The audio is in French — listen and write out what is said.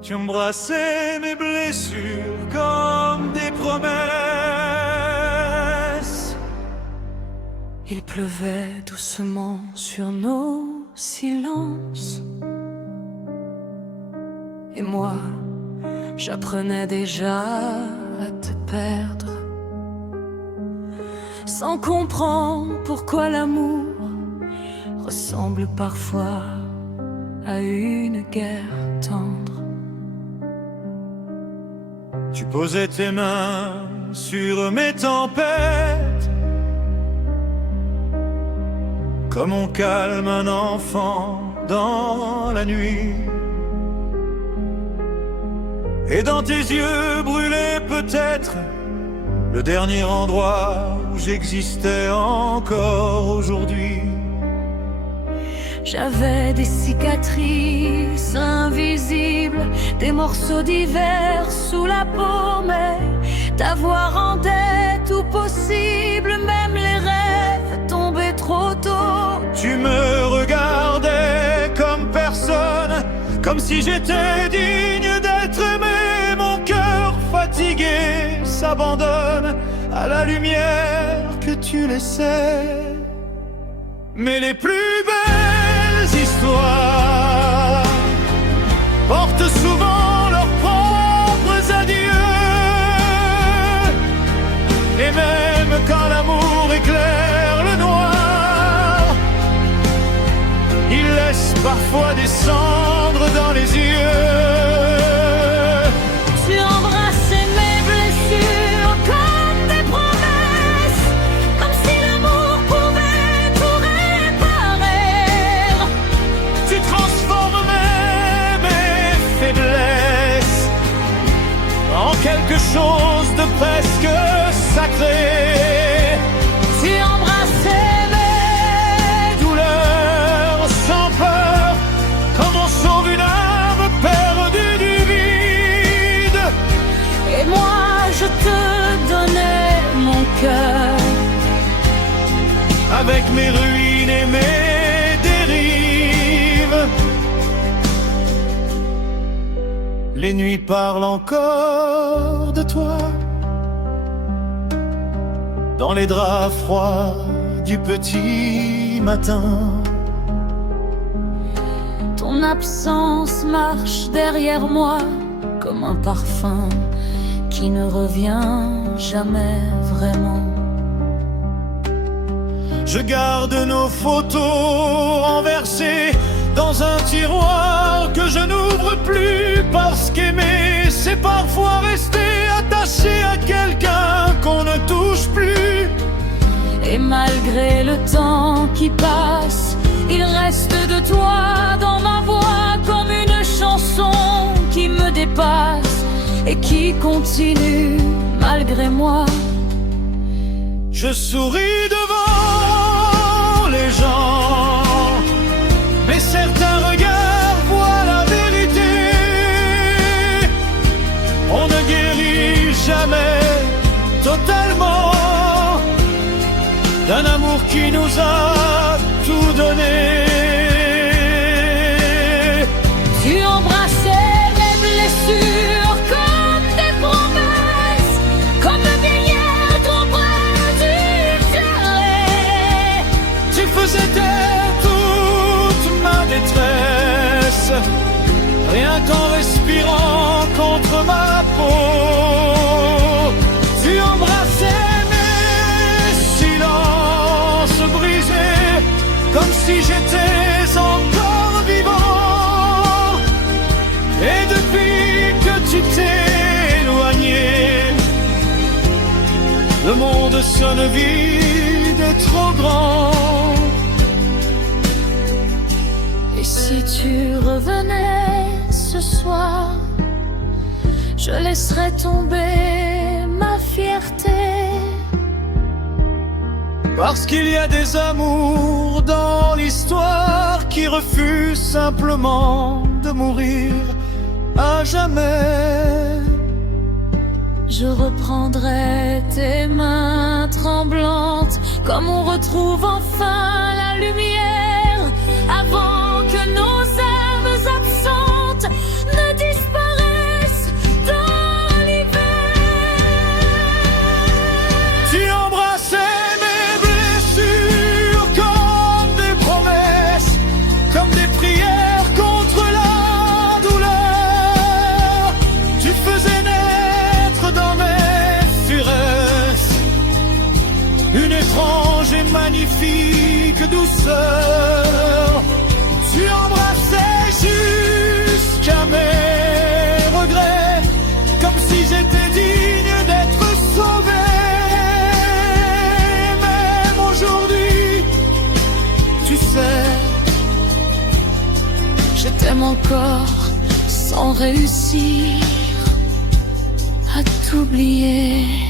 Tu embrassais mes blessures comme des promesses. Il pleuvait doucement sur nos silences. Et moi, j'apprenais déjà à te perdre, sans comprendre pourquoi l'amour ressemble parfois à une guerre tendre. Tu posais tes mains sur mes tempêtes, comme on calme un enfant dans la nuit. Et dans tes yeux brûlait peut-être le dernier endroit où j'existais encore aujourd'hui. J'avais des cicatrices invisibles, des morceaux d'hiver sous la peau, mais t'avoir rendait tout possible, même les rêves tombaient trop tôt. Tu me regardais comme personne, comme si j'étais digne d'être aimé. Mon cœur fatigué s'abandonne à la lumière que tu laissais. Mais les plus belles histoires portent souvent leurs propres adieux. Et même quand l'amour éclaire le noir, il laisse parfois des cendres dans les yeux. Tu embrassais mes blessures comme des promesses, comme si l'amour pouvait tout réparer. Tu transformais mes faiblesses en quelque chose de presque sacré. Tu embrassais Mes douleurs sans peur, comme on sauve une âme perdue du vide. et moi je te donnais mon cœur. Avec mes ruines et mes dérives, les nuits parlent encore de toi, dans les draps froids du petit matin. Ton absence marche derrière moi comme un parfum qui ne revient jamais vraiment. Je garde nos photos renversées dans un tiroir que je n'ouvre plus, parce qu'aimer, c'est parfois rester attaché à quelqu'un qu'on ne touche plus. Et malgré le temps qui passe, il reste de toi dans ma voix comme une chanson qui me dépasse et qui continue malgré moi. Je souris devant les gens, mais certains regards voient la vérité. On ne guérit jamais totalement d'un amour qui nous a tout donné. Tu embrassais mes blessures comme des promesses, comme le vieillard trop près du fleuret. Tu faisais taire toute ma détresse, rien qu'en respirant contre ma peau. Tu embrassais mes silences brisés, comme si j'étais encore vivant. Et depuis que tu t'es éloigné, le monde sonne vide et trop grand. Et si tu revenais ce soir, je laisserais tomber ma fierté. Parce qu'il y a des amours dans l'histoire qui refusent simplement de mourir à jamais. Je reprendrai tes mains tremblantes, comme on retrouve enfin la lumière, avant que nos âmes absentes ne disparaissent. douceur. Tu embrassais jusqu'à mes regrets, comme si j'étais digne d'être sauvé. Même aujourd'hui, tu sais, je t'aime encore sans réussir à t'oublier.